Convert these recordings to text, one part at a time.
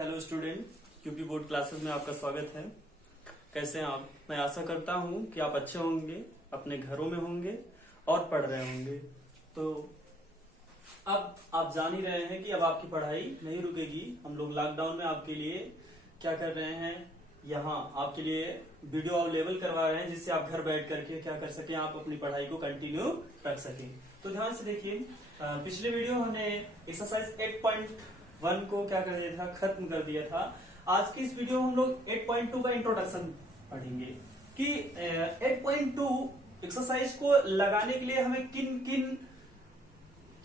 Hello student, QP board classes में आपका स्वागत है। कैसे हैं आप? मैं आशा करता हूं कि आप अच्छे होंगे, अपने घरों में होंगे और पढ़ रहे होंगे। तो अब आप जान ही रहे हैं कि अब आपकी पढ़ाई नहीं रुकेगी। हम लोग लॉकडाउन में आपके लिए क्या कर रहे हैं, यहाँ आपके लिए वीडियो अवेलेबल करवा रहे हैं, जिससे आप घर बैठ करके क्या कर सकें, आप अपनी पढ़ाई को कंटिन्यू रख सकें। तो ध्यान से देखिए, पिछले वीडियो हमने एक्सरसाइज 8.1 को क्या कर दिया था, खत्म कर दिया था। आज की इस वीडियो में हम लोग 8.2 का इंट्रोडक्शन पढ़ेंगे कि 8.2 एक्सरसाइज को लगाने के लिए हमें किन किन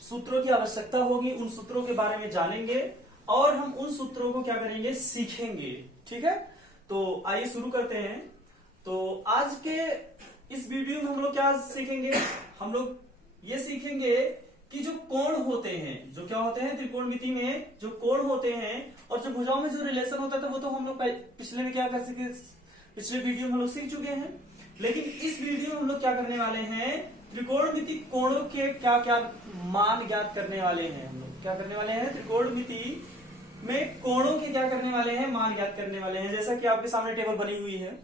सूत्रों की आवश्यकता होगी, उन सूत्रों के बारे में जानेंगे और हम उन सूत्रों को क्या करेंगे, सीखेंगे। ठीक है, तो आइए शुरू करते हैं। तो आज के इस वीडियो में हम लोग क्या सीखेंगे, हम लोग ये सीखेंगे कि जो कोण होते हैं, जो क्या होते हैं, त्रिकोणमिति में जो कोण होते हैं और जो भुजाओं में जो रिलेशन होता था वो तो हम लोग पिछले में क्या कर सके, पिछले वीडियो में हम लोग सीख चुके हैं। लेकिन इस वीडियो में हम लोग क्या करने वाले हैं, त्रिकोणमिति कोणों के क्या क्या मान ज्ञात करने वाले हैं। हम लोग क्या करने वाले हैं, त्रिकोणमिति में कोणों के क्या करने वाले हैं, मान ज्ञात करने वाले हैं। जैसा कि आपके सामने टेबल बनी हुई है,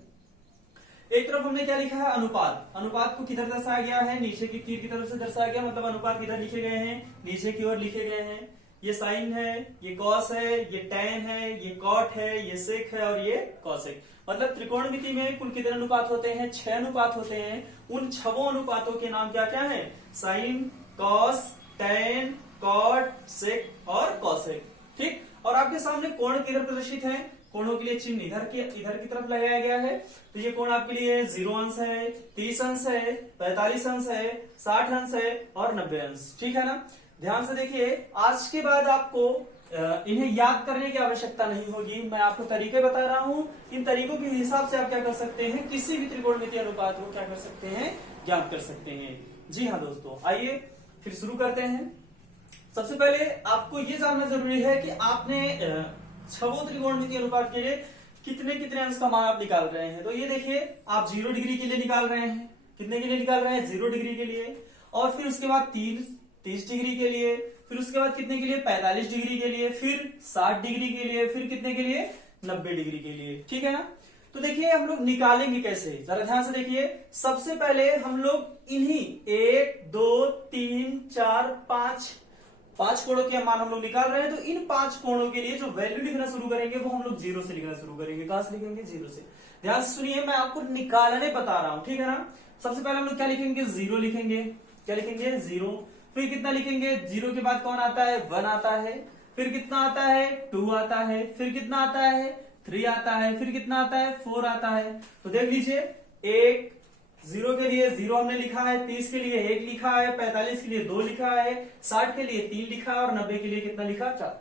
एक तरफ हमने क्या लिखा है, अनुपात। अनुपात को किधर दर्शाया गया है, नीचे की तीर की तरफ से दर्शाया गया, मतलब अनुपात किधर लिखे गए हैं, नीचे की ओर लिखे गए हैं। ये साइन है, ये कॉस है, ये टैन है, ये कॉट है, ये सेक है और ये कॉसेक। मतलब त्रिकोणमिति में कुल कितने अनुपात होते हैं, 6 अनुपात होते हैं। उन 6 अनुपातों के नाम क्या क्या है, साइन, कॉस, टैन, कॉट, सेक और कॉसेक। ठीक, और आपके सामने कोण किधर प्रदर्शित है, कोणों के लिए चिन्ह इधर की तरफ लगाया गया है। तो ये कोण आपके लिए 0 अंश है, 30 अंश है, 45 अंश है, 60 अंश है और 90 अंश। ठीक है ना। ध्यान से देखिए, आज के बाद आपको इन्हें याद करने की आवश्यकता नहीं होगी। मैं आपको तरीके बता रहा हूं, इन तरीकों के हिसाब से आप क्या कर सकते हैं, किसी भी त्रिकोणमितीय अनुपात को क्या कर सकते हैं, ज्ञात कर सकते हैं। जी हाँ दोस्तों, आइए फिर शुरू करते हैं। सबसे पहले आपको ये जानना जरूरी है कि आपने 6 त्रिकोणमितीय अनुपात के लिए कितने कितने अंश का मान आप निकाल रहे हैं। तो ये देखिए, आप 0 डिग्री के लिए निकाल रहे हैं। कितने के लिए निकाल रहे हैं, 0 डिग्री के लिए। और फिर उसके बाद 30 डिग्री के लिए, फिर उसके बाद कितने के लिए, 45 डिग्री के लिए, फिर 60 डिग्री के लिए, फिर कितने के लिए, 90 डिग्री के लिए। ठीक है ना। तो देखिए हम लोग निकालेंगे कैसे, जरा ध्यान से देखिए। सबसे पहले हम लोग इन्हीं 1 2 3 4 5 कोणों के मान हम लोग निकाल रहे हैं। तो इन 5 कोणों के लिए जो वैल्यू लिखना शुरू करेंगे वो हम लोग 0 से लिखना शुरू करेंगे। कहां से लिखेंगे, 0 से। ध्यान से सुनिए, मैं आपको निकालने बता रहा हूं। ठीक है ना। सबसे पहले हम लोग क्या लिखेंगे, 0 लिखेंगे। क्या लिखेंगे, 0। फिर कितना लिखेंगे, 0 के बाद कौन आता है, 1 आता है। फिर कितना आता है, 2 आता है। फिर कितना आता है, 3 आता है। फिर कितना आता है, 4 आता है। तो देख लीजिए, 1 0 के लिए 0 हमने लिखा है, 30 के लिए 1 लिखा है, 45 के लिए 2 लिखा है, 60 के लिए 3 लिखा है और 90 के लिए कितना लिखा, 4।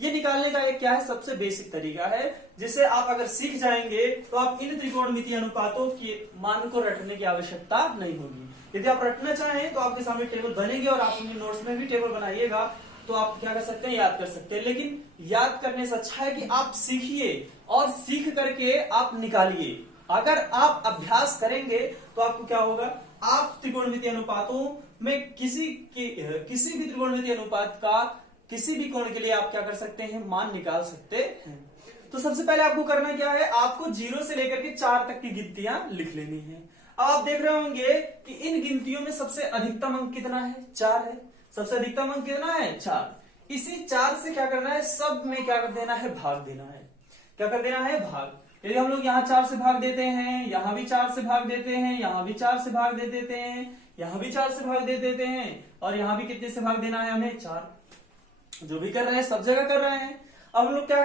ये निकालने का एक क्या है, सबसे बेसिक तरीका है, जिसे आप अगर सीख जाएंगे तो आप इन त्रिकोणमितीय अनुपातों के मान को रटने की आवश्यकता नहीं होगी। यदि आप रटना चाहें तो आपके सामने टेबल बनेंगे और आप अपने नोट्स में भी टेबल बनाइएगा, तो आप क्या कर सकते हैं, याद कर सकते हैं। लेकिन याद करने से अच्छा है कि आप सीखिए और सीख करके आप निकालिए। अगर आप अभ्यास करेंगे तो आपको क्या होगा, आप त्रिकोणमितीय अनुपातों में किसी भी त्रिकोणमितीय अनुपात का किसी भी कोण के लिए आप क्या कर सकते हैं, मान निकाल सकते हैं। तो सबसे पहले आपको करना क्या है, आपको 0 से लेकर के 4 तक की गिनतियां लिख लेनी है। अब आप देख रहे होंगे कि इन गिनतियों में सबसे अधिकतम अंक कितना है, 4 है। सबसे अधिकतम अंक कितना है, 4। इसी 4 से क्या करना है, सब में क्या कर देना है, भाग देना है। क्या कर देना है, भाग। यदि हम लोग यहाँ 4 से भाग देते हैं, यहाँ भी 4 से भाग देते हैं, यहाँ भी 4 से भाग दे देते हैं, यहाँ भी 4 से भाग दे देते हैं और यहाँ भी कितने से भाग देना है हमें, 4। जो भी कर रहे हैं सब जगह कर रहे हैं। अब हम लोग क्या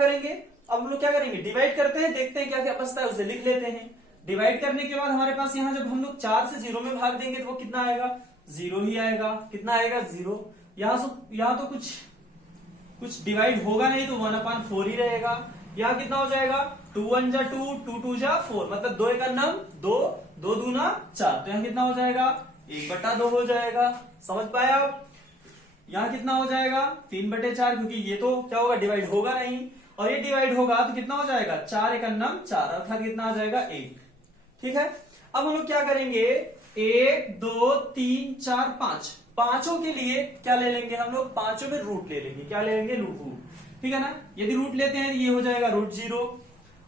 करेंगे, डिवाइड करते हैं, देखते हैं क्या क्या बचता है उसे लिख लेते हैं। डिवाइड करने के बाद हमारे पास यहाँ जब हम लोग 4 से 0 में भाग देंगे तो वो कितना आएगा, 0 ही आएगा। कितना आएगा, 0। यहाँ तो कुछ डिवाइड होगा नहीं, तो 1/4 ही रहेगा। यहाँ कितना हो जाएगा, 2 1 जा 2, 2 2 जा 4, मतलब 2 1 2, 2 दूना 4। तो यहाँ कितना हो जाएगा, 1/2 हो जाएगा। समझ पाए आप। यहाँ कितना हो जाएगा, 3/4, क्योंकि ये तो क्या होगा, डिवाइड होगा नहीं, और ये डिवाइड होगा तो कितना हो जाएगा, 4 1 4, अर्थात कितना आ जाएगा, 1। ठीक है। अब हम लोग क्या करेंगे, 1 2 3 4 5 पांचों के लिए क्या ले लेंगे हम लोग, पांचों में रूट ले लेंगे। क्या ले लेंगे, रूट। ठीक है ना। यदि रूट लेते हैं तो ये हो जाएगा √0,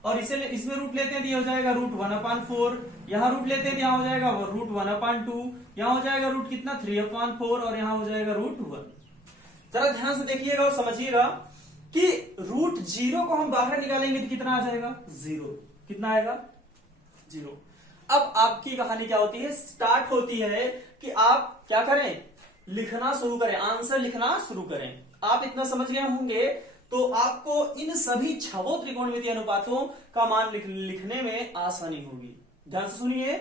और इसमें रूट लेते हैं तो ये हो जाएगा √1/4, यहाँ रूट लेते हैं तो यहाँ हो जाएगा √1/2, यहाँ हो जाएगा रूट कितना 3/4, और यहाँ हो जाएगा √1। जरा ध्यान से देखिएगा और समझिएगा कि √0 को हम बाहर निकालेंगे तो कितना आ जाएगा 0। कितना आएगा 0। अब आपकी कहानी क्या होती है, स्टार्ट होती है कि आप क्या करें, लिखना शुरू करें, आंसर लिखना शुरू करें। आप इतना समझ गए होंगे तो आपको इन सभी छवों त्रिकोणमितीय अनुपातों का मान लिखने में आसानी होगी। ध्यान से सुनिए,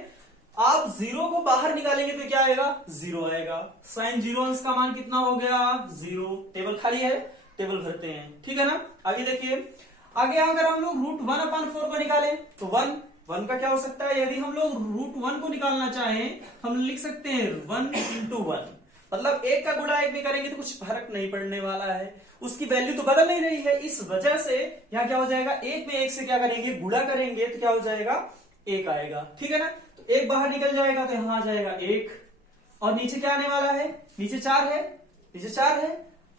आप 0 को बाहर निकालेंगे तो क्या आएगा 0 आएगा। sin 0 अंश का मान कितना हो गया 0। टेबल खाली है, टेबल भरते हैं, ठीक है ना। आगे देखिए, आगे अगर हम लोग √1/4 को निकालें तो 1 का क्या हो सकता है, यदि हम लोग √1 को निकालना चाहें हम लिख सकते हैं 1 × 1, मतलब एक का गुणा एक में करेंगे तो कुछ फर्क नहीं पड़ने वाला है, उसकी वैल्यू तो बदल नहीं रही है। इस वजह से यहाँ क्या हो जाएगा, एक में एक से क्या करेंगे गुणा करेंगे तो क्या हो जाएगा 1 आएगा, ठीक है ना। तो 1 बाहर निकल जाएगा तो यहाँ आ जाएगा 1, और नीचे क्या आने वाला है, नीचे 4 है, नीचे 4 है।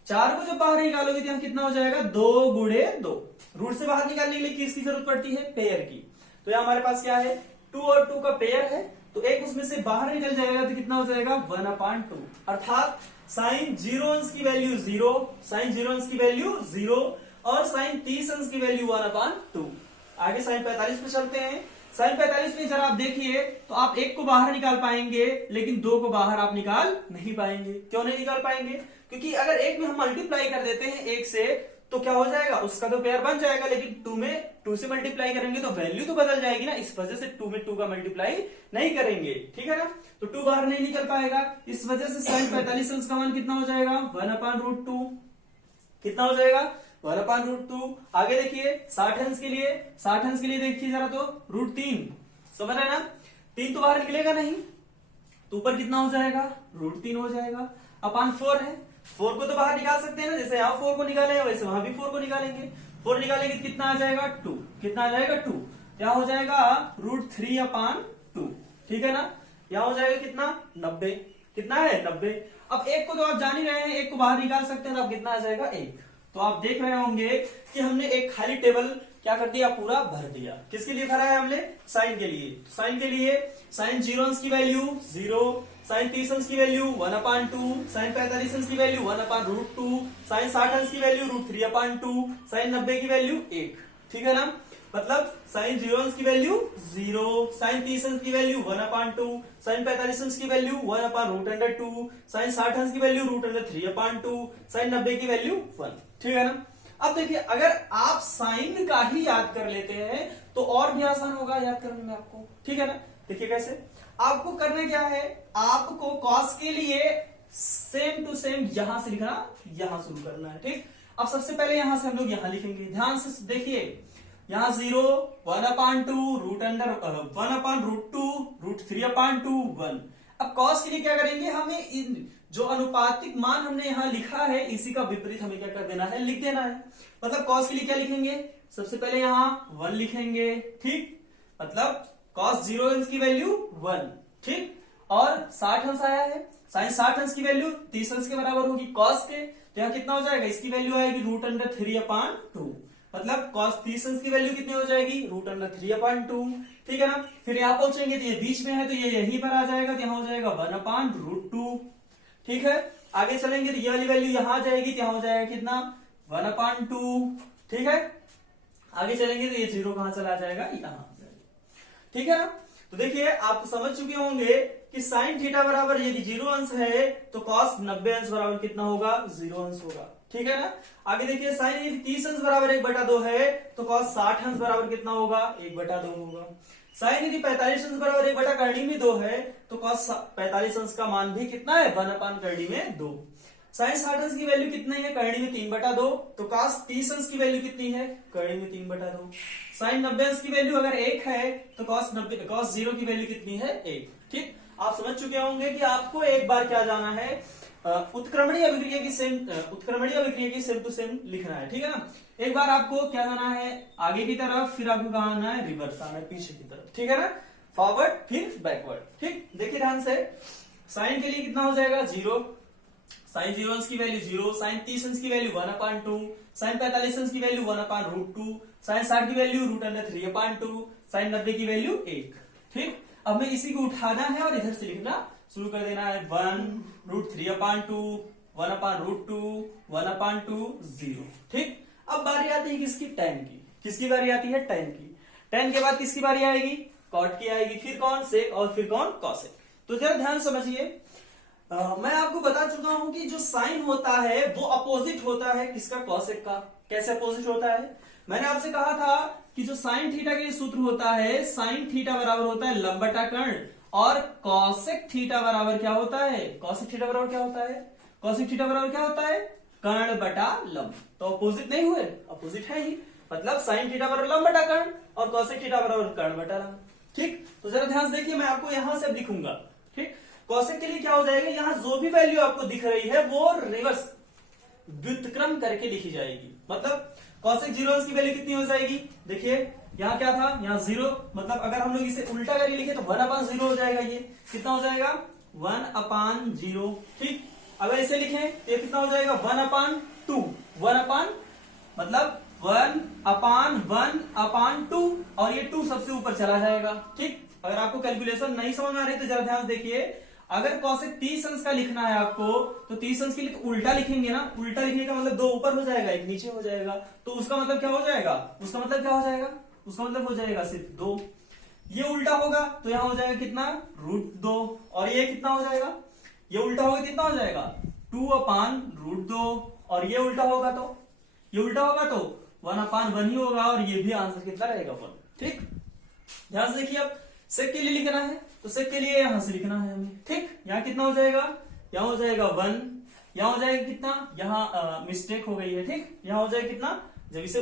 4 को जब बाहर निकालोगे तो यहाँ कितना हो जाएगा 2 × 2। रूट से बाहर निकालने के लिए किसकी जरूरत पड़ती है, पेयर की। तो यहाँ हमारे पास क्या है 2 और 2 का पेयर है, तो एक उसमें से बाहर निकल जाएगा तो कितना हो जाएगा 1/2, अर्थात sin 0 अंश की वैल्यू 0, sin 0 अंश की वैल्यू 0, और sin 30 अंश की वैल्यू 1/2। आगे sin 45 पे चलते हैं। sin 45 में जरा आप देखिए तो आप 1 को बाहर निकाल पाएंगे लेकिन 2 को बाहर आप निकाल नहीं पाएंगे। क्यों नहीं निकाल पाएंगे, क्योंकि अगर 1 में हम मल्टीप्लाई कर देते हैं 1 से तो क्या हो जाएगा, उसका तो पेयर बन जाएगा, लेकिन 2 में 2 से मल्टीप्लाई करेंगे तो वैल्यू तो बदल जाएगी ना, इस वजह से 2 में 2 का मल्टीप्लाई नहीं करेंगे, ठीक है ना। तो 2 बाहर नहीं निकल पाएगा, इस वजह से sin 45 अंश का मान कितना हो जाएगा 1/√2। कितना हो जाएगा 1/√2। आगे देखिए 60 अंश के लिए, 60 अंश के लिए देखिए जरा तो √3, समझ रहे ना, 3 तो बाहर निकलेगा नहीं, तो ऊपर कितना हो जाएगा √3 हो जाएगा। अपान 4 है, 4 को तो बाहर निकाल सकते हैं ना, जैसे यहाँ 4 को निकाले वैसे वहां भी 4 को निकालेंगे। 4 निकालेंगे तो कितना आ जाएगा 2, कितना आ जाएगा 2, क्या हो जाएगा √3/2, ठीक है ना। यहाँ हो जाएगा कितना 90, कितना है 90। अब 1 को तो आप जान ही रहे हैं, 1 को बाहर निकाल सकते हैं तो अब कितना आ जाएगा 1। तो आप देख रहे होंगे कि हमने एक खाली टेबल क्या कर दिया, पूरा भर दिया। किसके लिए भरा है हमने, साइन के लिए। साइन के लिए sin 0 अंश की वैल्यू 0, sin 30 अंश की वैल्यू 1/2, sin 45 अंश की वैल्यू 1/√2, sin 60 अंश की वैल्यू √3/2, sin 90 की वैल्यू 1, ठीक है ना। मतलब sin 0 अंश की वैल्यू 0, sin 30 अंश की वैल्यू 1/2, sin 45 अंश की वैल्यू 1/√2, sin 60 अंश की वैल्यू √3/2, sin 90 की वैल्यू 1, ठीक है ना। अब देखिए, अगर आप साइन का ही याद कर लेते हैं तो और भी आसान होगा याद करने में आपको, ठीक है ना। देखिए कैसे, आपको करना क्या है, आपको कॉस के लिए सेम टू सेम यहां से लिखना, यहां शुरू करना है, ठीक। अब सबसे पहले यहां से हम लोग यहां लिखेंगे, ध्यान से देखिए, यहां 0, 1/2, √1/√2, √3/2, 1। अब कॉस के लिए क्या करेंगे, हमें जो अनुपातिक मान हमने यहां लिखा है इसी का विपरीत हमें क्या कर देना है, लिख देना है। मतलब कॉस के लिए क्या लिखेंगे, सबसे पहले यहां 1 लिखेंगे, ठीक। मतलब cos 0 अंश की वैल्यू 1, ठीक। और 60 अंश आया है, sin 60 अंश की वैल्यू 30 अंश के बराबर होगी cos के, तो यहाँ कितना हो जाएगा, इसकी वैल्यू आएगी √3/2। मतलब cos 30 अंश की वैल्यू कितनी हो जाएगी √3/2, ठीक है ना। फिर यहाँ पहुंचेंगे तो ये बीच में है तो ये यहीं पर आ जाएगा, तो यहाँ हो जाएगा 1/√2, ठीक है। आगे चलेंगे तो ये वाली वैल्यू यहाँ आ जाएगी, तो यहाँ हो जाएगा कितना 1/2, ठीक है। आगे चलेंगे तो ये 0 कहां चला जाएगा, यहाँ, ठीक है ना। तो देखिए आप समझ चुके होंगे कि साइन थीटा बराबर यदि 0 अंश है तो कॉस 90 अंश बराबर कितना होगा 0 अंश होगा, ठीक है ना। आगे देखिए, साइन यदि 30 अंश बराबर 1/2 है तो कॉस 60 अंश बराबर कितना होगा 1/2 होगा। साइन यदि 45 अंश बराबर 1/2 है तो कॉस 45 अंश का मान भी कितना है 1/2। साइन 60 अंश की वैल्यू कितनी है, करणी में 3/2, तो cos 30 अंश की वैल्यू कितनी है, करणी में 3/2। साइन 90 अंश की वैल्यू अगर 1 है तो cos 0 की वैल्यू कितनी है 1, ठीक। आप समझ चुके होंगे कि आपको एक बार क्या जाना है, उत्क्रमणीय अभिक्रिया की सेम टू सेम लिखना है, ठीक है ना। एक बार आपको क्या जाना है आगे की तरफ, फिर आपको कहा आना है रिवर्स, आना है पीछे की तरफ, ठीक है ना। फॉरवर्ड फिर बैकवर्ड, ठीक। देखिए ध्यान से, साइन के लिए कितना हो जाएगा 0, साइन 0 अंश की वैल्यू 0, साइन 30 अंश की वैल्यू 1/2, साइन 45 अंश की वैल्यू 1/√2, साइन 60 की वैल्यू √3/2, साइन 90 की वैल्यू 1। ठीक, अब मैं इसी को उठाना है और इधर से लिखना शुरू कर देना है। 1√3/2, 1/√2, 1/2, 0। ठीक, अब बारी आती है किसकी? tan की। किसकी बारी आती है? tan की। tan के बाद किसकी बारी आएगी? cot की आएगी, फिर कौन? sec, और फिर कौन? cosec। तो जरा ध्यान समझिए, मैं आपको बता चुका हूं कि जो साइन होता है वो अपोजिट होता है किसका? cosec का। कैसे अपोजिट होता है? मैंने आपसे कहा था कि जो साइन थीटा के सूत्र होता है, साइन थीटा बराबर होता है लंब बटा कर्ण, और cosec थीटा बराबर क्या होता है? cosec थीटा बराबर क्या होता है? cosec थीटा बराबर क्या होता है? कर्ण बटा लंब। तो अपोजिट नहीं हुए? अपोजिट है ही, मतलब साइन थीटा बराबर लंब बटा कर्ण और cosec थीटा बराबर कर्ण बटा लंब। ठीक, तो जरा ध्यान से देखिए, मैं आपको यहां से लिखूंगा। ठीक, cosec के लिए क्या हो जाएगा? यहां जो भी वैल्यू आपको दिख रही है वो रिवर्स व्युत्क्रम करके लिखी जाएगी। मतलब cosec 0 अंश की वैल्यू कितनी हो जाएगी? देखिए यहाँ क्या था? यहाँ 0, मतलब अगर हम लोग इसे उल्टा करके लिखे तो 1/0 हो जाएगा। ये कितना हो जाएगा? 1/0। ठीक, अगर इसे लिखें तो ये कितना हो जाएगा? 1/2। 1 मतलब 1/1/2, और ये 2 सबसे ऊपर चला जाएगा। ठीक, अगर आपको कैलकुलेशन नहीं समझ में आ रही तो जरा ध्यान से देखिए, अगर cosec 30 अंश का लिखना है आपको तो 30 अंश के लिए उल्टा लिखेंगे ना। उल्टा लिखने का मतलब 2 ऊपर हो जाएगा, 1 नीचे हो जाएगा। तो उसका मतलब क्या हो जाएगा? उसका मतलब क्या हो जाएगा? उसका मतलब हो जाएगा सिर्फ 2। ये उल्टा होगा तो यहां हो जाएगा कितना? √2। और ये कितना हो जाएगा? ये उल्टा होगा कितना हो जाएगा? 2/√2। और ये उल्टा होगा तो 1/1 ही होगा, और ये भी आंसर कितना रहेगा? 1। ठीक, ध्यान से देखिए, अब सेक के लिए लिखना है तो सेक के लिए यहां से लिखना है हमें। ठीक, यहाँ कितना हो जाएगा? यहाँ हो जाएगा 1, यहाँ हो जाएगा कितना? यहाँ मिस्टेक हो गई है। ठीक, यहाँ हो जाएगा कितना? जब इसे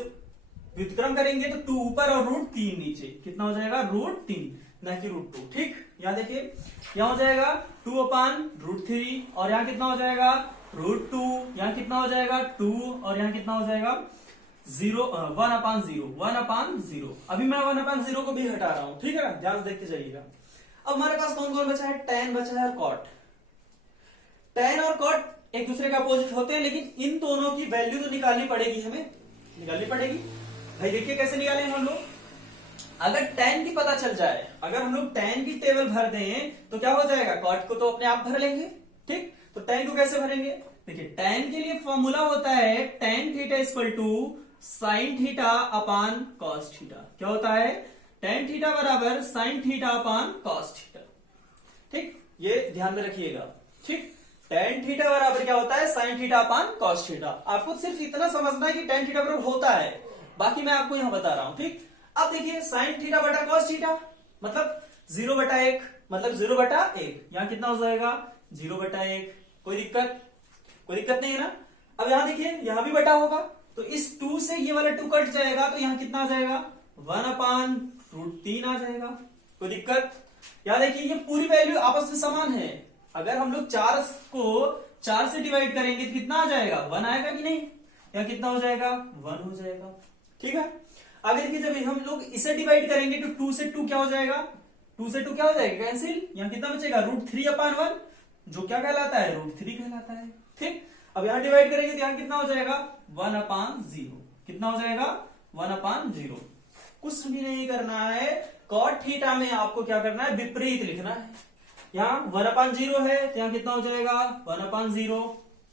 व्युत्क्रम करेंगे तो 2 ऊपर और √3 नीचे, कितना हो जाएगा? √3, ना कि √2। ठीक, यहाँ देखिए, यहाँ हो जाएगा 2/√3, और यहाँ कितना हो जाएगा? √2, यहाँ कितना हो जाएगा? 2, और यहाँ कितना हो जाएगा? 1/0। अभी मैं 1/0 को भी हटा रहा हूं। ठीक है ना, ध्यान से देखते जाइएगा। अब हमारे पास कौन कौन बचा है? tan बचा है और cot। tan और cot एक दूसरे का अपोजिट होते हैं, लेकिन इन दोनों की वैल्यू तो निकालनी पड़ेगी, हमें निकालनी पड़ेगी। भाई देखिए कैसे निकालेंगे हम लोग। अगर tan की पता चल जाए, अगर हम लोग tan की टेबल भर दें तो क्या हो जाएगा? cot को तो अपने आप भर लेंगे। ठीक, तो tan को कैसे भरेंगे? देखिए, tan के लिए फॉर्मूला होता है tan theta equal to sine theta upon cos theta. क्या होता है? tan थीटा बराबर sine theta upon cos theta. ठीक, ये ध्यान में रखिएगा। ठीक, tan थीटा बराबर क्या होता है? Sign theta upon cos theta. आपको सिर्फ इतना समझना है कि tan थीटा बराबर होता है, बाकी मैं आपको यहां बता रहा हूं। ठीक, अब देखिए, साइन थीटा बटा कॉस थीटा मतलब 0/1, मतलब 0/1। यहां कितना हो जाएगा? 0/1। कोई दिक्कत? कोई दिक्कत नहीं है ना। अब यहां देखिए, यहां भी बटा होगा तो इस 2 से ये वाला 2 कट जाएगा, तो यहां कितना आ जाएगा? 1/√3 आ जाएगा। कोई दिक्कत? यहां देखिए, ये पूरी वैल्यू आपस में समान है। अगर हम लोग 4 को 4 से डिवाइड करेंगे तो कितना आ जाएगा? 1 आएगा कि नहीं? या कितना हो जाएगा? 1 हो जाएगा। ठीक है, आगे देखिए, जब हम लोग इसे डिवाइड करेंगे तो 2 से 2 क्या हो जाएगा? 2 से 2 क्या हो जाएगा? कैंसिल। यहां कितना बचेगा? √3/1, जो क्या कहलाता है? √3 कहलाता है। ठीक, अब यहां डिवाइड करेंगे तो यहां कितना हो जाएगा? 1/0। कितना हो जाएगा? 1/0। कुछ भी नहीं करना है, cot थीटा में आपको क्या करना है? विपरीत लिखना है। यहाँ 1/0 है तो यहाँ कितना हो जाएगा? 1/0।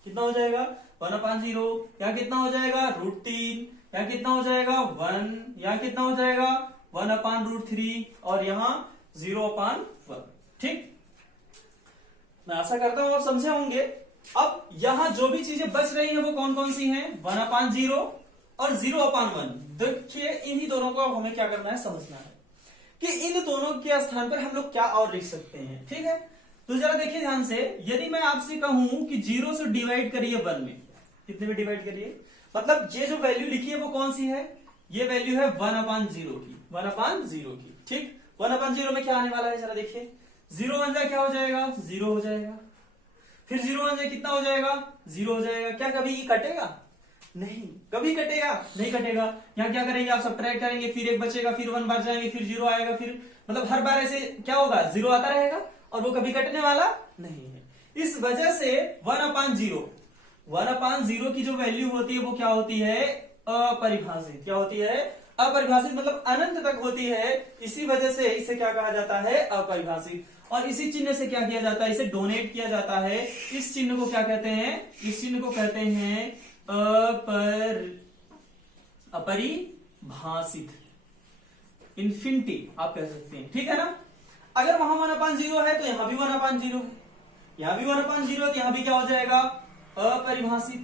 कितना हो जाएगा? 1/0। यहाँ कितना हो जाएगा? √3। यहाँ कितना हो जाएगा? 1। यहाँ कितना हो जाएगा? 1/√3, और यहाँ 0/1। ठीक, मैं आशा करता हूं आप समझे होंगे। अब यहां जो भी चीजें बच रही हैं वो कौन कौन सी हैं? 1/0 और 0/1। देखिए, इन्हीं दोनों को अब हमें क्या करना है? समझना है कि इन दोनों के स्थान पर हम लोग क्या और लिख सकते हैं। ठीक है, तो जरा देखिए ध्यान से, यदि मैं आपसे कहूं कि 0 से डिवाइड करिए 1 में, कितने में डिवाइड करिए? मतलब ये जो वैल्यू लिखी है वो कौन सी है? ये वैल्यू है 1/0 की। 1/0 की। ठीक, 1/0 में क्या आने वाला है? जरा देखिए, 0 बन जाए क्या हो जाएगा? 0 हो जाएगा। फिर 0 बन जाए कितना हो जाएगा? 0 हो जाएगा। क्या कभी ये कटेगा? नहीं, कभी कटेगा नहीं, कटेगा। यहाँ क्या करेंगे आप? सब्ट्रैक्ट करेंगे, फिर 1 बचेगा, फिर 1 बच जाएंगे, फिर 0 आएगा, फिर मतलब हर बार ऐसे क्या होगा? 0 आता रहेगा और वो कभी कटने वाला नहीं है। इस वजह से 1/0 की जो वैल्यू होती है वो क्या होती है, अपरिभाषित। क्या होती है, अपरिभाषित, मतलब अनंत तक होती है। इसी वजह से इसे क्या कहा जाता है, अपरिभाषित। और इसी चिन्ह से क्या किया जाता है, इसे डोनेट किया जाता है। इस चिन्ह को क्या कहते हैं, इस चिन्ह को कहते हैं अपरिभाषित, इन्फिनिटी आप कह सकते हैं, ठीक है ना। अगर वहां 1/0 है तो यहां भी 1/0 है, यहां भी 1/0 है तो यहां भी क्या हो जाएगा, अपरिभाषित।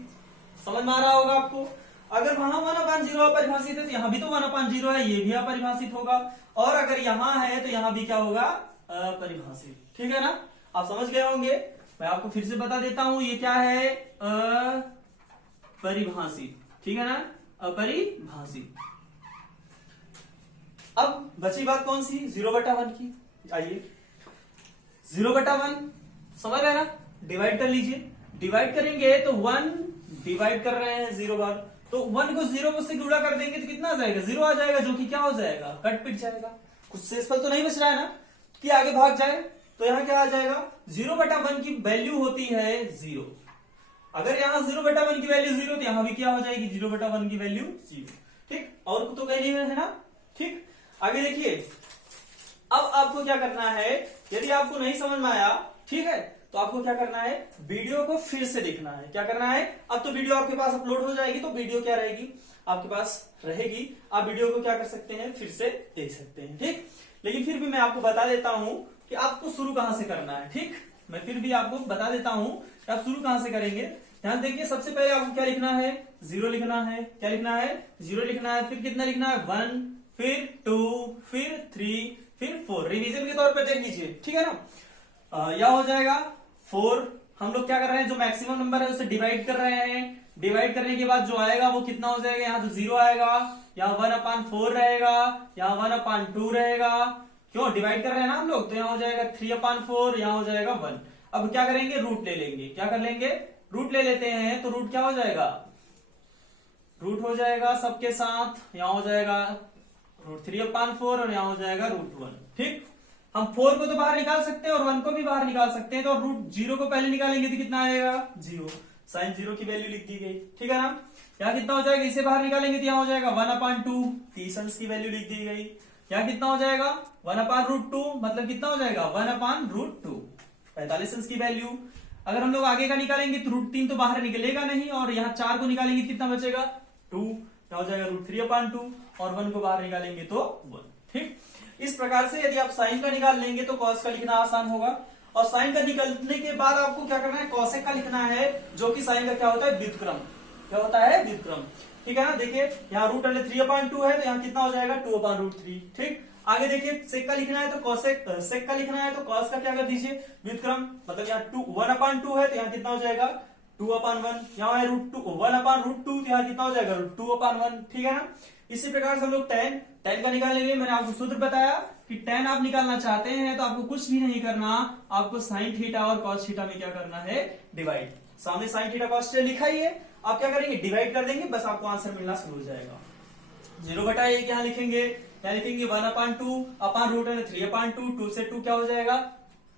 समझ में आ रहा होगा आपको। अगर वहां 1/0 अपरिभाषित है तो यहां भी तो 1/0 है, ये भी अपरिभाषित होगा। और अगर यहां है तो यहां भी क्या होगा, अपरिभाषित। ठीक है ना, आप समझ गए होंगे। मैं आपको फिर से बता देता हूं, ये क्या है, अपरिभाषित। ठीक है ना, अपरिभाषित। अब बची बात कौन सी, 0/1 की। आइए 0/1 समझ रहे हैं ना, डिवाइड कर लीजिए। डिवाइड करेंगे तो 1 डिवाइड कर रहे हैं 0 बार, तो 1 को 0 से गुणा कर देंगे तो कितना आ जाएगा, 0 आ जाएगा, जो कि क्या हो जाएगा, कट पिट जाएगा। कुछ शेषफल तो नहीं बच रहा है ना कि आगे भाग जाए। तो यहां क्या आ जाएगा, 0/1 की वैल्यू होती है 0। अगर यहां 0/1 की वैल्यू 0 तो यहां भी क्या हो जाएगी, 0/1 की वैल्यू 0। ठीक, और तो कहीं नहीं है ना। ठीक, आगे देखिए। अब आपको क्या करना है, यदि आपको नहीं समझ में आया, ठीक है, तो आपको क्या करना है, वीडियो को फिर से देखना है। क्या करना है, अब तो वीडियो आपके पास अपलोड हो जाएगी, तो वीडियो क्या रहेगी, आपके पास रहेगी। आप वीडियो को क्या कर सकते हैं, फिर से देख सकते हैं। ठीक, लेकिन फिर भी मैं आपको बता देता हूं कि आपको शुरू कहां से करना है। ठीक, मैं फिर भी आपको बता देता हूं कि आप शुरू कहां से करेंगे। ध्यान देखिए, सबसे पहले आपको क्या लिखना है, 0 लिखना है। क्या लिखना है, 0 लिखना है। फिर कितना लिखना है, 1, फिर 2, फिर 3, फिर 4। रिवीजन के तौर पे देख लीजिए, ठीक है ना। यह हो जाएगा 4। हम लोग क्या कर रहे हैं, जो मैक्सिमम नंबर है उसे डिवाइड कर रहे हैं। डिवाइड करने के बाद जो आएगा वो कितना हो जाएगा, यहाँ तो 0 आएगा, यहाँ 1/4 रहेगा, यहाँ 1/2 रहेगा। क्यों, डिवाइड कर रहे हैं ना हम लोग, तो यहाँ हो जाएगा 3/4, यहाँ हो जाएगा 1। अब क्या करेंगे, रूट ले लेंगे। क्या कर लेंगे, रूट ले लेते हैं। तो रूट क्या हो जाएगा, रूट हो जाएगा सबके साथ, यहाँ हो जाएगा √3/4 और यहाँ हो जाएगा √1। ठीक, हम 4 को तो बाहर निकाल सकते हैं और 1 को भी बाहर निकाल सकते हैं। तो √0 को पहले निकालेंगे तो कितना आएगा, 0। साइन 0 की वैल्यू लिख दी गई। ठीक है ना, यहाँ कितना हो जाएगा, इसे बाहर निकालेंगे तो यहाँ हो जाएगा 1/2। 30 अंश की वैल्यू लिख दी गई। यहाँ कितना हो जाएगा, 1/√2, मतलब कितना हो जाएगा, 1/√2, 45 अंश की वैल्यू। अगर हम लोग आगे का निकालेंगे तो √3 तो बाहर निकलेगा नहीं, और यहाँ 4 को निकालेंगे कितना बचेगा, 2। क्या हो जाएगा, √3/2, और 1 को बाहर निकालेंगे तो 1। ठीक, इस प्रकार से यदि आप साइन का निकाल लेंगे तो कॉस का लिखना आसान होगा। और साइन का निकालने के बाद आपको क्या करना है, कॉसेक का लिखना है, जो कि साइन का क्या होता है, व्युत्क्रम। क्या होता है, व्युत्क्रम। ठीक है ना, देखिए यहाँ √3/2 है तो यहाँ कितना हो जाएगा, 2/√3। ठीक, आगे देखिए, सेक का लिखना है तो कॉसेक, सेक का लिखना है तो कॉस का क्या कर दीजिए, व्युत्क्रम। मतलब यहाँ 1/2 है तो यहाँ कितना हो जाएगा, 2/1। यहाँ है √2, 1/√2, तो यहाँ कितना हो जाएगा, √2/1। ठीक है ना। इसी प्रकार से हम लोग tan का निकालेंगे। मैंने आपको सूत्र बताया कि tan आप निकालना चाहते हैं तो आपको कुछ भी नहीं करना, आपको साइन थीटा और कॉस थीटा में क्या करना है, डिवाइड। सामने साइन थीटा कॉस थीटा लिखा ही है, आप क्या करेंगे, डिवाइड कर देंगे, बस आपको आंसर मिलना शुरू हो जाएगा। 0/1 यहाँ लिखेंगे, यहाँ लिखेंगे 1/2/√3/2, 2 से 2 क्या हो जाएगा,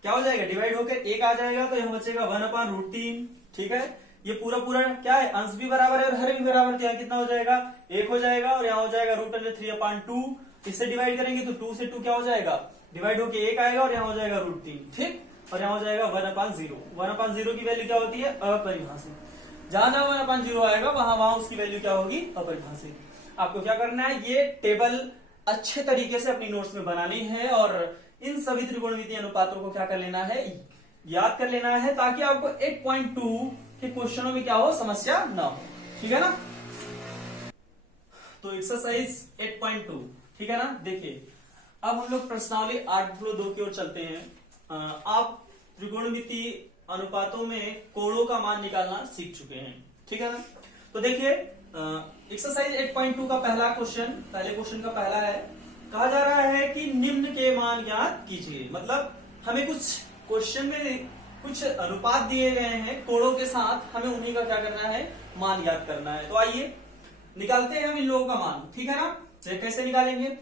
क्या हो जाएगा, डिवाइड होकर 1 आ जाएगा, तो यहाँ बचेगा 1/√3। ठीक है, ये पूरा पूरा क्या है, अंश भी बराबर है और हर भी बराबर, तो यहाँ कितना हो जाएगा, 1 हो जाएगा, और यहाँ हो जाएगा √3/2। इससे डिवाइड करेंगे तो 2 से 2 क्या हो जाएगा, डिवाइड होके 1 आएगा, और यहाँ हो जाएगा √3। ठीक, और यहाँ हो जाएगा 1/0। 1/0 की वैल्यू क्या होती है, अपरिभाषित। जहां जहां 1/0 आएगा वहां वहां उसकी वैल्यू क्या होगी, अपरिभाषित। आपको क्या करना है, ये टेबल अच्छे तरीके से अपनी नोट्स में बनानी है, और इन सभी त्रिकोणमितीय अनुपातों को क्या कर लेना है, याद कर लेना है, ताकि आपको 8.2 के क्वेश्चनों में क्या हो, समस्या ना हो। ठीक है ना। तो एक्सरसाइज 8.2, ठीक है ना। देखिए, अब हम लोग प्रश्नावली 8.2 की ओर चलते हैं। आप त्रिकोणमितीय अनुपातों में कोणों का मान निकालना सीख चुके हैं, ठीक है ना। तो देखिए, एक्सरसाइज 8.2 का पहला क्वेश्चन, पहले क्वेश्चन का पहला है, कहा जा रहा है कि निम्न के मान ज्ञात कीजिए। मतलब हमें कुछ क्वेश्चन में कुछ अनुपात दिए गए हैं कोणों के साथ, हमें उन्हीं का क्या करना है, मान ज्ञात करना है। तो आइए निकालते हैं हम इन लोगों का मान। ठीक है ना, कैसे निकालेंगे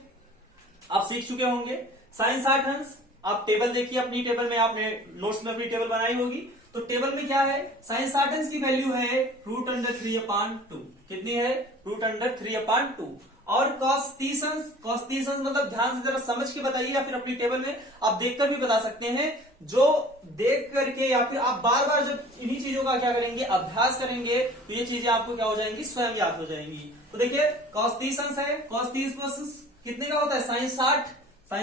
आप सीख चुके होंगे। साइन 60 अंश, आप टेबल देखिए, अपनी टेबल में आपने नोट्स में अपनी टेबल बनाई होगी, तो टेबल में क्या है, साइन 60 की वैल्यू है √3/2। कितनी है, √3/2। और cos 30 मतलब ध्यान से जरा समझ के बताइए, या फिर अपनी टेबल में आप देखकर भी बता सकते हैं। जो देख करके या फिर आप बार बार जब इन्हीं चीजों का क्या करेंगे, अभ्यास करेंगे, तो ये चीजें आपको क्या हो जाएंगी, स्वयं याद हो जाएंगी। तो देखिए cos 30 है, cos 30 कितने का होता है, साइन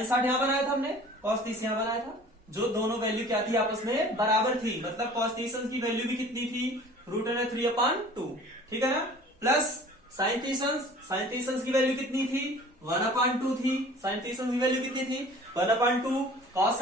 60 यहां बनाया था हमने, cos 30 यहां बनाया था। जो दोनों वैल्यू क्या थी, आपस में बराबर थी, मतलब cos 30 की वैल्यू भी कितनी थी, √3/2। ठीक है ना, प्लस साइन 30 की वैल्यू कितनी थी, 1/2 थी। साइन 30 की वैल्यू कितनी थी, 1/2। cos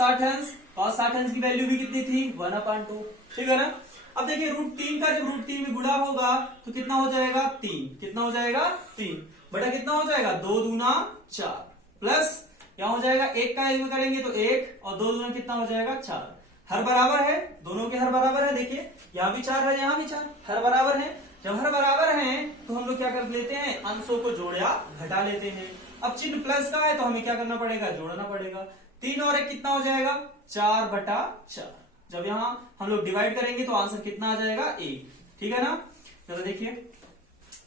60 की वैल्यू भी कितनी थी, 1/2। ठीक है ना। अब देखिए √3 का जब √3 में गुणा होगा तो कितना हो जाएगा, 3। कितना हो जाएगा, 3 बटा कितना हो जाएगा, 2 दूना 4, प्लस क्या हो जाएगा, 1 का 1 में करेंगे तो 1 और 2 दूना कितना हो जाएगा, 4। हर बराबर है, दोनों के हर बराबर है। देखिए यहाँ भी 4 है, यहाँ भी 4, हर बराबर है। जब हर बराबर हैं तो हम लोग क्या कर लेते हैं, अंशों को जोड़ या घटा लेते हैं। अब चिन्ह प्लस का है तो हमें क्या करना पड़ेगा, जोड़ना पड़ेगा। 3 और 1 कितना हो जाएगा, 4/4। जब यहाँ हम लोग डिवाइड करेंगे तो आंसर कितना आ जाएगा, 1। ठीक है ना। चलो देखिए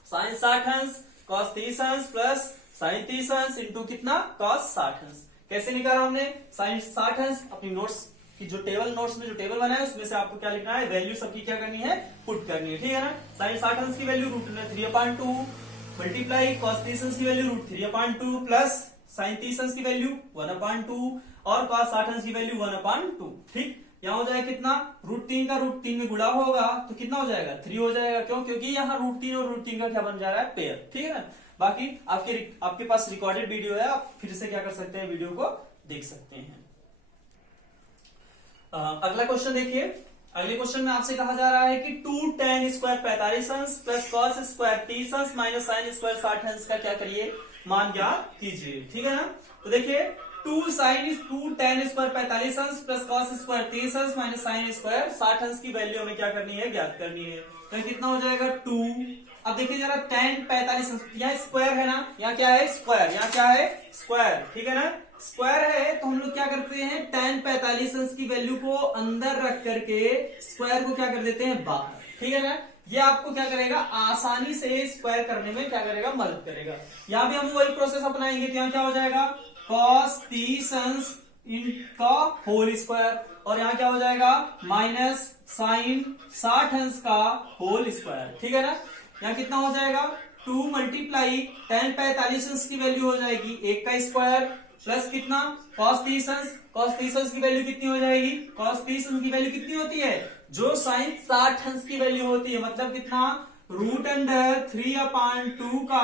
sine 60 cos 30 plus sine 30 into कितना, cos 60। कैसे निकाला हमने, साइन 60 अपनी नोट्स की जो नोट्स में जो टेबल बना है उसमें से आपको क्या लिखना है, वैल्यू सबकी क्या करनी है, पुट करनी है। ठीक है ना। साइन 60 की वैल्यू √3/2 मल्टीप्लाई cos 30 की वैल्यू √3/2 प्लस साइन 30 की वैल्यू 1/2 और cos 60 की वैल्यू 1/2। ठीक, यहाँ हो जाएगा कितना, √3 का √3 में गुणा होगा तो कितना हो जाएगा, 3 हो जाएगा। क्यों, क्योंकि यहाँ √3 और √3 का क्या बन जा रहा है, पेयर। ठीक है ना। बाकी आपके पास रिकॉर्डेड वीडियो है, आप फिर से क्या कर सकते हैं, वीडियो को देख सकते हैं। अगला क्वेश्चन देखिए। अगले क्वेश्चन में आपसे कहा जा रहा है कि 2 tan square 45 plus cos square 30 minus sine square 60 का क्या करिए, मान ज्ञात कीजिए। ठीक है ना। तो देखिए 2 tan square 45 plus cos square 30 minus sine square 60 की वैल्यू हमें क्या करनी है, ज्ञात करनी है। तो कितना हो जाएगा, 2। अब देखिए जरा tan 45, यहाँ स्क्वायर है ना, यहाँ क्या है, स्क्वायर, यहाँ क्या है, स्क्वायर। ठीक है ना, स्क्वायर है तो हम लोग क्या करते हैं, tan 45 की वैल्यू को अंदर रख करके स्क्वायर को क्या कर देते हैं, बाहर। ठीक है ना। ये आपको क्या करेगा, आसानी से स्क्वायर करने में क्या करेगा, मदद करेगा। यहाँ भी हम वही प्रोसेस अपनाएंगे तो यहाँ क्या हो जाएगा, cos 30 का होल स्क्वायर, और यहाँ क्या हो जाएगा, माइनस साइन 60 का होल स्क्वायर। ठीक है ना। यहाँ कितना हो जाएगा, 2 मल्टीप्लाई tan 45 की वैल्यू हो जाएगी 1 का स्क्वायर प्लस कितना, cos 30 की वैल्यू कितनी हो जाएगी, cos 30 की वैल्यू कितनी होती है, जो साइन 60 की वैल्यू होती है, मतलब कितना, √3/2 का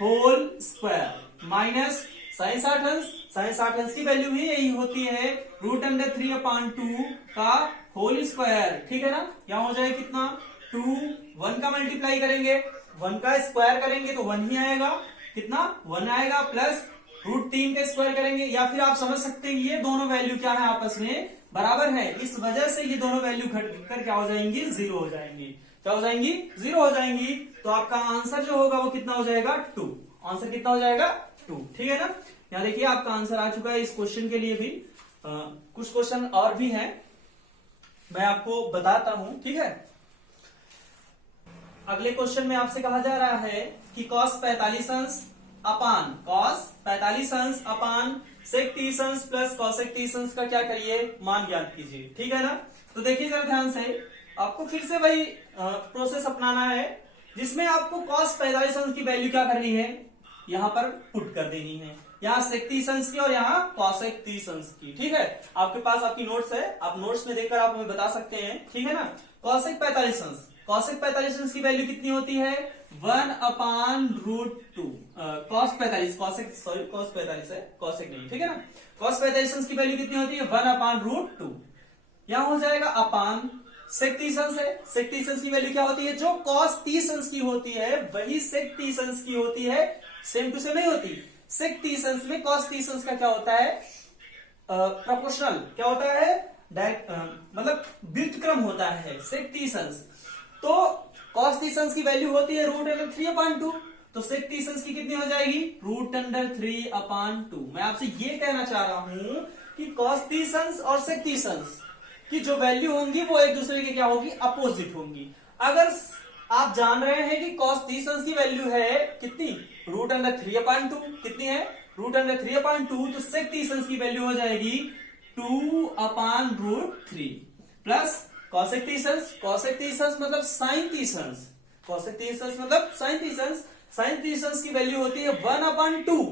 होल स्क्वायर माइनस साइन 60 की वैल्यू भी यही होती है, √3/2 का होल स्क्वायर। ठीक है ना। यहाँ हो जाएगा कितना, 2, 1 का मल्टीप्लाई करेंगे, 1 का स्क्वायर करेंगे तो 1 ही आएगा, कितना, 1 आएगा, प्लस √3 का स्क्वायर करेंगे, या फिर आप समझ सकते हैं ये दोनों वैल्यू क्या है, आपस में बराबर है, इस वजह से ये दोनों वैल्यू घटकर क्या हो जाएंगी, 0 हो जाएंगी। क्या हो जाएंगी, 0 हो जाएंगी। तो आपका आंसर जो होगा वो कितना हो जाएगा, 2। आंसर कितना हो जाएगा, 2। ठीक है ना। यहाँ देखिए आपका आंसर आ चुका है इस क्वेश्चन के लिए भी। कुछ क्वेश्चन और भी हैं, मैं आपको बताता हूं। ठीक है। अगले क्वेश्चन में आपसे कहा जा रहा है कि cos 45 अपान sec 30 प्लस cosec 30 का क्या करिए, मान ज्ञात कीजिए। ठीक है ना। तो देखिए जरा ध्यान से, आपको फिर से वही प्रोसेस अपनाना है जिसमें आपको cos 45 की वैल्यू क्या करनी है, यहां पर पुट कर देनी है, यहाँ sec 30 की और यहाँ cosec 30 की। ठीक है। आपके पास आपकी नोट्स है, आप नोट्स में देखकर आप हमें बता सकते हैं। ठीक है ना। cosec 45 की वैल्यू कितनी होती है, 1/√2 cos 45 है, cosec नहीं। ठीक है ना। cos 45 की वैल्यू कितनी होती है, 1/√2। यहां हो जाएगा अपान sec 30 है, sec 30 की वैल्यू क्या होती है, जो cos 30 की होती है वही sec 30 की होती है, सेम टू सेम नहीं होती। sec 30 में cos 30 का क्या होता है, प्रोपोर्शनल क्या होता है, मतलब व्युत्क्रम होता है sec 30। तो cos 30 की वैल्यू होती है √3/2, तो sec 30 की कितनी हो जाएगी, √3/2। मैं आपसे ये कहना चाह रहा हूं कि cos 30 और sec 30 कि जो वैल्यू होंगी वो एक दूसरे के क्या होगी, अपोजिट होंगी। अगर आप जान रहे हैं कि cos 30 अंश की वैल्यू है कितनी, √3/2 कितनी है, √3/2, तो sec 30 अंश की वैल्यू हो जाएगी 2/√3 प्लस cosec 30 अंश, cosec 30 अंश मतलब sin 30 अंश, cosec 30 अंश मतलब sin 30 अंश, sin 30 अंश की वैल्यू होती है 1/2,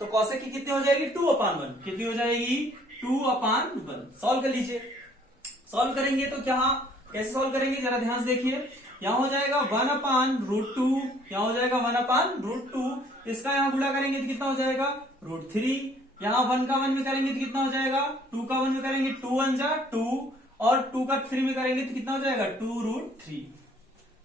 तो cosec की कितनी हो जाएगी 2/1, कितनी हो जाएगी 2/1। सॉल्व कर लीजिए। सॉल्व करेंगे तो क्या, कैसे सॉल्व करेंगे जरा ध्यान से देखिए। यहां हो जाएगा 1/√2, यहां हो जाएगा 1/√2, इसका यहां गुणा करेंगे तो कितना हो जाएगा √3, यहां 1 का 1 में करेंगे तो कितना हो जाएगा, 2 का 1 में करेंगे 2 1 जा 2, और 2 का 3 में करेंगे तो कितना हो जाएगा 2√3।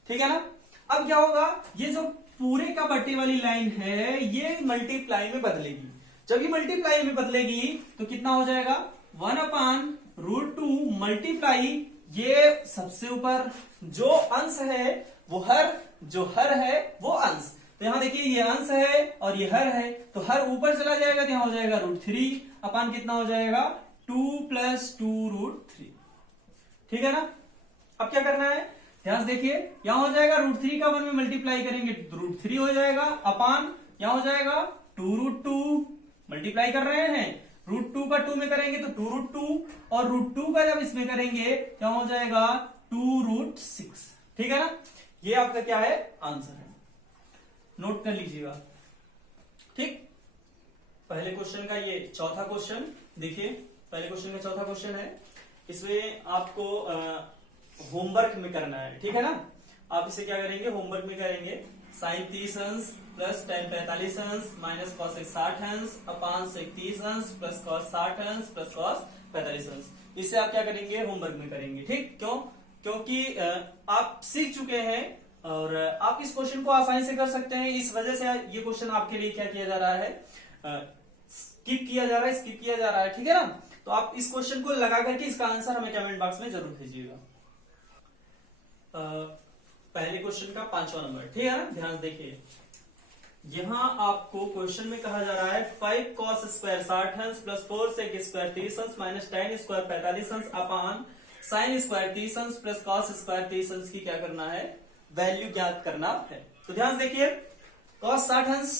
ठीक है ना। अब क्या होगा, ये जो पूरे का बटे वाली लाइन है ये मल्टीप्लाई में बदलेगी। जब ये मल्टीप्लाई में बदलेगी तो कितना हो जाएगा 1/√2 मल्टीप्लाई, ये सबसे ऊपर जो अंश है वो हर, जो हर है वो अंश, तो यहां देखिए ये अंश है और ये हर है, तो हर ऊपर चला जाएगा तो यहां हो जाएगा √3 अपान कितना हो जाएगा 2 + 2√3। ठीक है ना। अब क्या करना है, ध्यान से देखिए, यहां हो जाएगा √3 का 1 में मल्टीप्लाई करेंगे तो √3 हो जाएगा, अपान यहां हो जाएगा 2√2 मल्टीप्लाई कर रहे हैं, √2 का 2 में करेंगे तो 2√2, और √2 का जब इसमें करेंगे क्या हो जाएगा 2√6। ठीक है ना। ये आपका क्या है, आंसर है, नोट कर लीजिएगा। ठीक, पहले क्वेश्चन का ये चौथा क्वेश्चन देखिए, पहले क्वेश्चन का चौथा क्वेश्चन है, इसमें आपको होमवर्क में करना है। ठीक है ना। आप इसे क्या करेंगे, होमवर्क में करेंगे, sin 30 अंश प्लस tan 45 अंश माइनस cos 60 अंश अपान sec 30 अंश प्लस cos 60 अंश प्लस cos 45 अंश। इसे आप क्या करेंगे, होमवर्क में करेंगे। ठीक, क्यों, क्योंकि आप सीख चुके हैं और आप इस क्वेश्चन को आसानी से कर सकते हैं, इस वजह से ये क्वेश्चन आपके लिए क्या किया जा रहा है, स्किप किया जा रहा है, स्किप किया जा रहा है। ठीक है ना। तो आप इस क्वेश्चन को लगा करके इसका आंसर हमें कमेंट बॉक्स में जरूर भेजिएगा। पहले क्वेश्चन का 5वां नंबर, ठीक है ना। ध्यान से देखिए, यहां आपको क्वेश्चन में कहा जा रहा है 5 cos स्क्वायर 60 अंश प्लस 4 sec स्क्वायर 30 अंश माइनस tan स्क्वायर 45 अंश अपान sin स्क्वायर 30 अंश प्लस cos स्क्वायर 30 अंश की क्या करना है, वैल्यू ज्ञात करना है। तो ध्यान से देखिए, cos 60 अंश,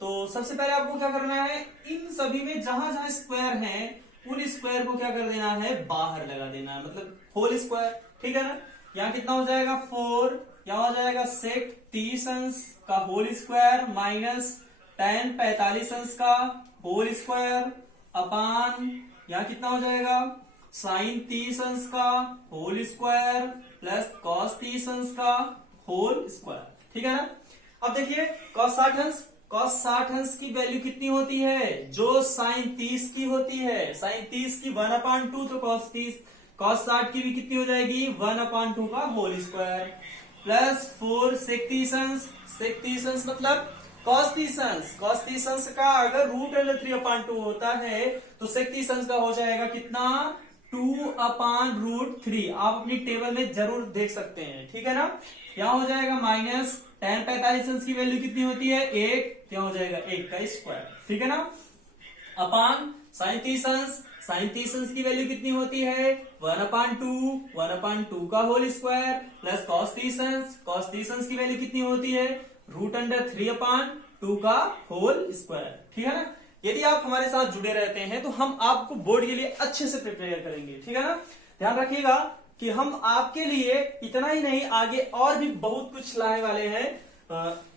तो सबसे पहले आपको क्या करना है, इन सभी में जहां जहां स्क्वायर है उन स्क्वायर को क्या कर देना है, बाहर लगा देना है, मतलब होल स्क्वायर। ठीक है ना। यहाँ कितना हो जाएगा 4, यहाँ हो जाएगा sec 30 अंश का होल स्क्वायर माइनस tan 45 अंश का होल स्क्वायर अपान यहाँ कितना हो जाएगा sin 30 अंश का होल स्क्वायर प्लस cos 30 अंश का होल स्क्वायर। ठीक है ना। अब देखिए cos 60 अंश, cos 60 अंश की वैल्यू कितनी होती है, जो sin 30 की होती है, sin 30 की 1/2, तो cos 60 की भी कितनी हो जाएगी 1/2 का होल स्क्वायर प्लस 4 sec 30 अंश, sec 30 अंश मतलब cos 30 अंश, cos 30 अंश का अगर √3/2 होता है तो sec 30 अंश का हो जाएगा कितना 2/√3। आप अपनी टेबल में जरूर देख सकते हैं। ठीक है ना। यहां हो जाएगा माइनस tan 45 अंश की वैल्यू कितनी होती है 1, क्या हो जाएगा 1 का स्क्वायर। ठीक है ना। अपान sin 30 अंश, sin 30 अंश की वैल्यू कितनी होती है 1/2 का होल स्क्वायर प्लस cos 30 अंश, cos 30 अंश की वैल्यू कितनी होती है √3/2 का होल स्क्वायर। ठीक है ना। यदि आप हमारे साथ जुड़े रहते हैं तो हम आपको बोर्ड के लिए अच्छे से प्रिपेयर करेंगे। ठीक है ना। ध्यान रखिएगा कि हम आपके लिए इतना ही नहीं, आगे और भी बहुत कुछ लाने वाले हैं,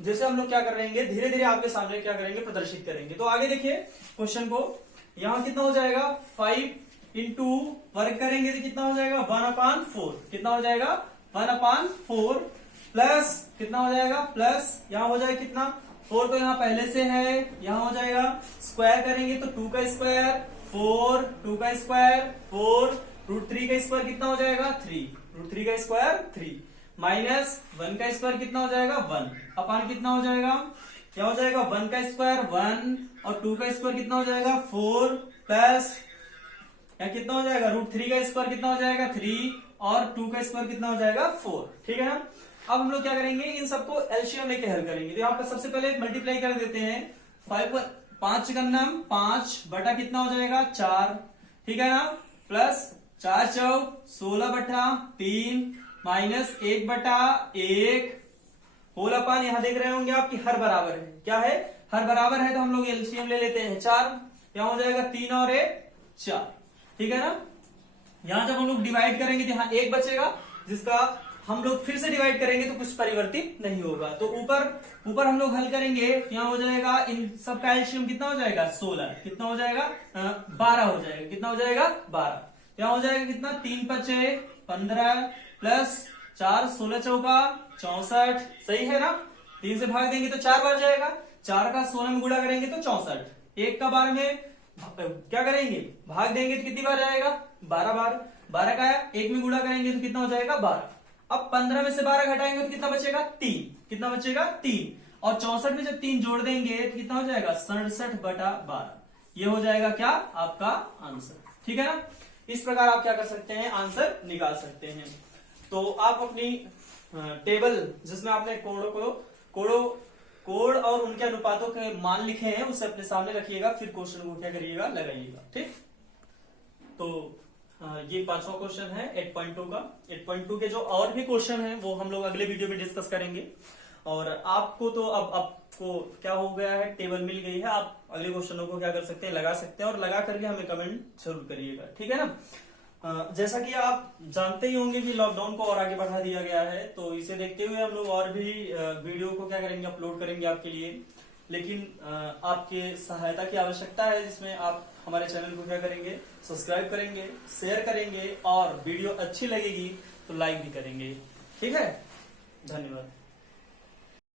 जैसे हम लोग क्या कर रहे हैं, धीरे धीरे आपके सामने क्या करेंगे, प्रदर्शित करेंगे। तो आगे देखिए क्वेश्चन को, यहां कितना हो जाएगा 5 इंटू वर्ग करेंगे तो कितना हो जाएगा 1/4, कितना हो जाएगा 1/4 प्लस कितना हो जाएगा, प्लस यहां हो जाएगा कितना 4 तो यहां पहले से है, यहां हो जाएगा स्क्वायर करेंगे तो 2 का स्क्वायर 4, 2 का स्क्वायर 4, √3 का स्क्वायर कितना हो जाएगा 3, √3 का स्क्वायर 3 माइनस 1 का स्क्वायर कितना हो जाएगा 1 अपान कितना हो जाएगा, क्या हो जाएगा 1 का स्क्वायर 1 और 2 का स्क्वायर कितना हो जाएगा 4 प्लस या कितना हो जाएगा √3 का स्क्वायर कितना हो जाएगा 3 और 2 का स्क्वायर कितना हो जाएगा 4। ठीक है ना। अब हम लोग क्या करेंगे, इन सबको एलसीएम लेके हल करेंगे। तो यहाँ पर सबसे पहले मल्टीप्लाई कर देते हैं, 5 का नाम 5 बटा कितना हो जाएगा 4। ठीक है ना। प्लस 4 चौक 16/3 माइनस 1/1 होल अपन। यहां देख रहे होंगे आपकी हर बराबर है। क्या है? हर बराबर है, तो हम लोग एलसीएम ले लेते हैं 4। यहाँ हो जाएगा 3 और 1 4। ठीक है ना? यहां जब हम लोग डिवाइड करेंगे तो यहाँ 1 बचेगा, जिसका हम लोग फिर से डिवाइड करेंगे तो कुछ परिवर्तित नहीं होगा। तो ऊपर हम लोग हल करेंगे, यहाँ हो जाएगा इन सब का एलसीएम कितना हो जाएगा? 16। कितना हो जाएगा? 12 हो जाएगा। कितना हो जाएगा? 12। यहाँ हो जाएगा कितना? 3 5 15 प्लस 4 16 चौका 64। सही है ना? 3 से भाग देंगे तो 4 बार जाएगा, 4 का 16 में गुणा करेंगे तो 64। 1 का 12 में क्या करेंगे? भाग देंगे तो कितनी बार जाएगा? 12 बार। 12 का 1 में गुणा करेंगे तो कितना हो जाएगा? 12। अब 15 में से 12 घटाएंगे तो कितना बचेगा? 3। कितना बचेगा? 3। और 64 में जब 3 जोड़ देंगे तो कितना हो जाएगा? 67/12। ये हो जाएगा क्या? आपका आंसर। ठीक है ना? इस प्रकार आप क्या कर सकते हैं? आंसर निकाल सकते हैं। तो आप अपनी टेबल जिसमें आपने कोड और उनके अनुपातों के मान लिखे हैं उसे अपने सामने रखिएगा, फिर क्वेश्चन को क्या करिएगा? लगाइएगा। ठीक? तो ये 5वां क्वेश्चन है 8.2 का। 8.2 के जो और भी क्वेश्चन हैं वो हम लोग अगले वीडियो में डिस्कस करेंगे। और आपको तो अब आपको क्या हो गया है? टेबल मिल गई है। आप अगले क्वेश्चनों को क्या कर सकते हैं? लगा सकते हैं, और लगा करके हमें कमेंट जरूर करिएगा। ठीक है ना? जैसा कि आप जानते ही होंगे कि लॉकडाउन को और आगे बढ़ा दिया गया है, तो इसे देखते हुए हम लोग और भी वीडियो को क्या करेंगे? अपलोड करेंगे आपके लिए। लेकिन आपके सहायता की आवश्यकता है, जिसमें आप हमारे चैनल को क्या करेंगे? सब्सक्राइब करेंगे, शेयर करेंगे, और वीडियो अच्छी लगेगी तो लाइक भी करेंगे। ठीक है? धन्यवाद।